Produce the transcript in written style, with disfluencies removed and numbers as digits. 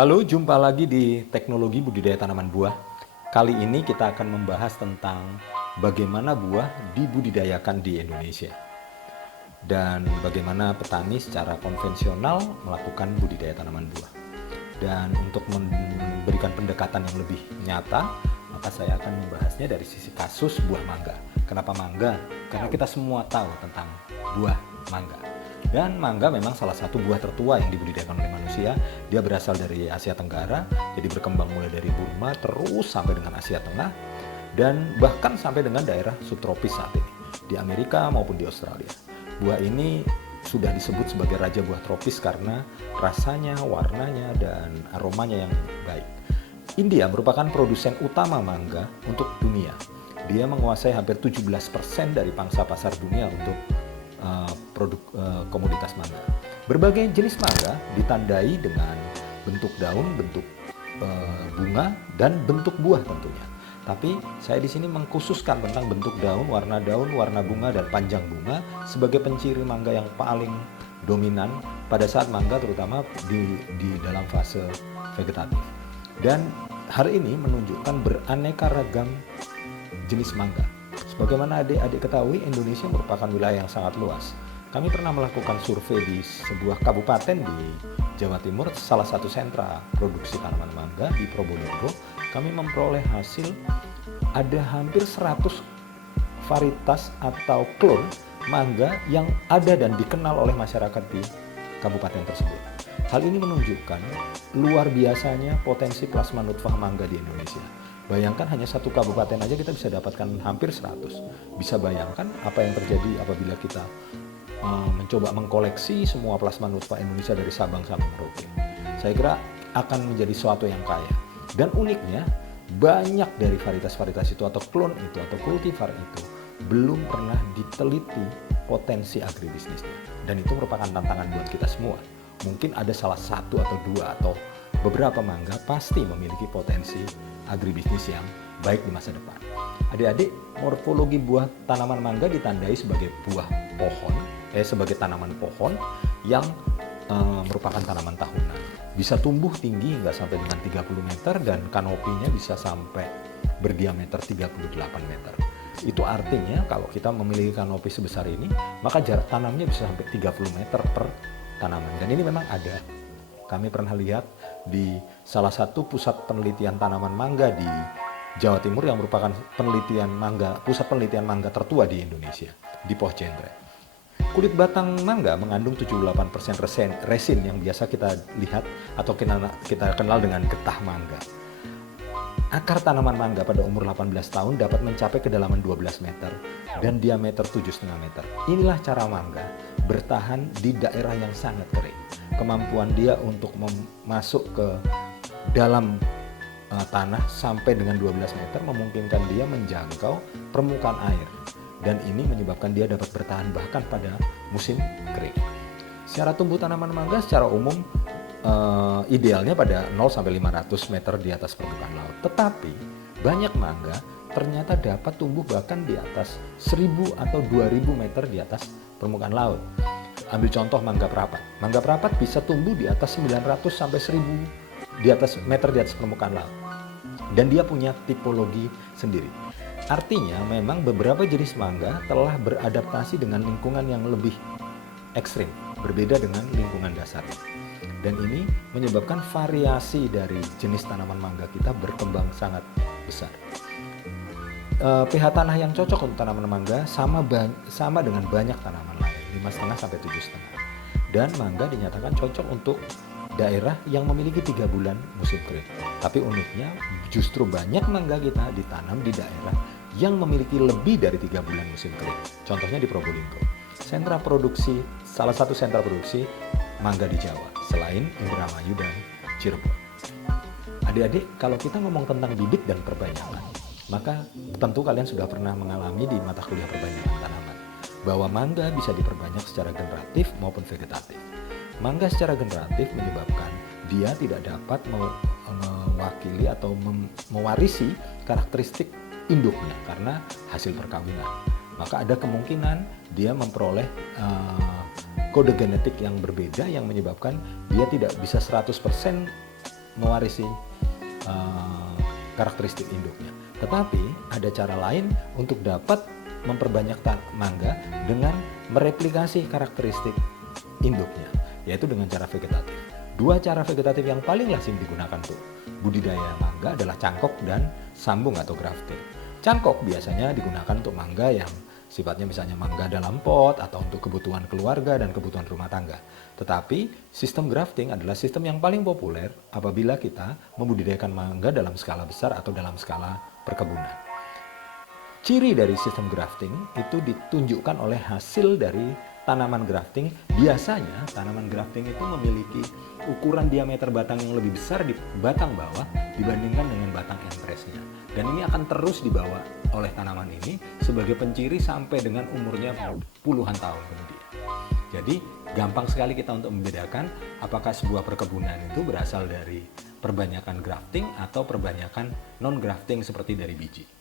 Halo, jumpa lagi di Teknologi Budidaya Tanaman Buah. Kali ini kita akan membahas tentang bagaimana buah dibudidayakan di Indonesia dan bagaimana petani secara konvensional melakukan budidaya tanaman buah. Dan untuk memberikan pendekatan yang lebih nyata, maka saya akan membahasnya dari sisi kasus buah mangga. Kenapa mangga? Karena kita semua tahu tentang buah mangga. Dan mangga memang salah satu buah tertua yang dibudidayakan oleh manusia. Dia berasal dari Asia Tenggara, jadi berkembang mulai dari Burma terus sampai dengan Asia Tengah dan bahkan sampai dengan daerah subtropis saat ini di Amerika maupun di Australia. Buah ini sudah disebut sebagai raja buah tropis karena rasanya, warnanya, dan aromanya yang baik. India merupakan produsen utama mangga untuk dunia. Dia menguasai hampir 17% dari pangsa pasar dunia untuk produk komoditas mangga. Berbagai jenis mangga ditandai dengan bentuk daun, bentuk bunga, dan bentuk buah tentunya. Tapi saya di sini mengkhususkan tentang bentuk daun, warna bunga, dan panjang bunga sebagai penciri mangga yang paling dominan pada saat mangga terutama di dalam fase vegetatif. Dan hari ini menunjukkan beraneka ragam jenis mangga. Sebagaimana adik-adik ketahui, Indonesia merupakan wilayah yang sangat luas. Kami pernah melakukan survei di sebuah kabupaten di Jawa Timur, salah satu sentra produksi tanaman mangga di Probolinggo. Kami memperoleh hasil ada hampir 100 varietas atau klon mangga yang ada dan dikenal oleh masyarakat di kabupaten tersebut. Hal ini menunjukkan luar biasanya potensi plasma nutfah mangga di Indonesia. Bayangkan hanya satu kabupaten aja kita bisa dapatkan hampir 100. Bisa bayangkan apa yang terjadi apabila kita mencoba mengkoleksi semua plasma nutfah Indonesia dari Sabang sampai Merauke. Saya kira akan menjadi suatu yang kaya. Dan uniknya, banyak dari varietas-varietas itu atau klon itu atau kultivar itu belum pernah diteliti potensi agribisnisnya. Dan itu merupakan tantangan buat kita semua. Mungkin ada salah satu atau dua atau beberapa mangga pasti memiliki potensi agribisnis yang baik di masa depan. Adik-adik, morfologi buah tanaman mangga ditandai sebagai buah pohon, sebagai tanaman pohon yang merupakan tanaman tahunan. Bisa tumbuh tinggi hingga sampai dengan 30 meter dan kanopinya bisa sampai berdiameter 38 meter. Itu artinya kalau kita memiliki kanopi sebesar ini, maka jarak tanamnya bisa sampai 30 meter per tanaman. Dan ini memang ada. Kami pernah lihat di salah satu pusat penelitian tanaman mangga di Jawa Timur yang merupakan pusat penelitian mangga tertua di Indonesia, di Poh Jentret. Kulit batang mangga mengandung 78% resin yang biasa kita lihat atau kita kenal dengan getah mangga. Akar tanaman mangga pada umur 18 tahun dapat mencapai kedalaman 12 meter dan diameter 7,5 meter. Inilah cara mangga bertahan di daerah yang sangat kering. Kemampuan dia untuk masuk ke dalam tanah sampai dengan 12 meter memungkinkan dia menjangkau permukaan air. Dan ini menyebabkan dia dapat bertahan bahkan pada musim kering. Secara tumbuh tanaman mangga secara umum idealnya pada 0-500 meter di atas permukaan laut. Tetapi banyak mangga ternyata dapat tumbuh bahkan di atas 1000 atau 2000 meter di atas permukaan laut. Ambil contoh mangga perapat. Mangga perapat bisa tumbuh di atas 900 sampai 1000 meter di atas permukaan laut. Dan dia punya tipologi sendiri. Artinya memang beberapa jenis mangga telah beradaptasi dengan lingkungan yang lebih ekstrim, berbeda dengan lingkungan dasarnya. Dan ini menyebabkan variasi dari jenis tanaman mangga kita berkembang sangat besar. pH tanah yang cocok untuk tanaman mangga sama dengan banyak tanaman lain, 5,5 sampai 7,5. Dan mangga dinyatakan cocok untuk daerah yang memiliki 3 bulan musim kering. Tapi uniknya justru banyak mangga kita ditanam di daerah yang memiliki lebih dari 3 bulan musim kering. Contohnya di Probolinggo. Salah satu sentra produksi mangga di Jawa, selain Indramayu dan Cirebon. Adik-adik, kalau kita ngomong tentang bibit dan perbanyakan, maka tentu kalian sudah pernah mengalami di mata kuliah perbanyakan tanaman bahwa mangga bisa diperbanyak secara generatif maupun vegetatif. Mangga secara generatif menyebabkan dia tidak dapat mewakili atau mewarisi karakteristik induknya karena hasil perkawinan. Maka ada kemungkinan dia memperoleh kode genetik yang berbeda yang menyebabkan dia tidak bisa 100% mewarisi karakteristik induknya. Tetapi ada cara lain untuk dapat memperbanyak mangga dengan mereplikasi karakteristik induknya, yaitu dengan cara vegetatif. Dua cara vegetatif yang paling lazim digunakan untuk budidaya mangga adalah cangkok dan sambung atau grafting. Cangkok biasanya digunakan untuk mangga yang sifatnya misalnya mangga dalam pot atau untuk kebutuhan keluarga dan kebutuhan rumah tangga. Tetapi sistem grafting adalah sistem yang paling populer apabila kita membudidayakan mangga dalam skala besar atau dalam skala perkebunan. Ciri dari sistem grafting itu ditunjukkan oleh hasil dari tanaman grafting. Biasanya tanaman grafting itu memiliki ukuran diameter batang yang lebih besar di batang bawah dibandingkan dengan batang entresnya. Dan ini akan terus dibawa oleh tanaman ini sebagai penciri sampai dengan umurnya puluhan tahun kemudian. Jadi gampang sekali kita untuk membedakan apakah sebuah perkebunan itu berasal dari perbanyakan grafting atau perbanyakan non-grafting seperti dari biji.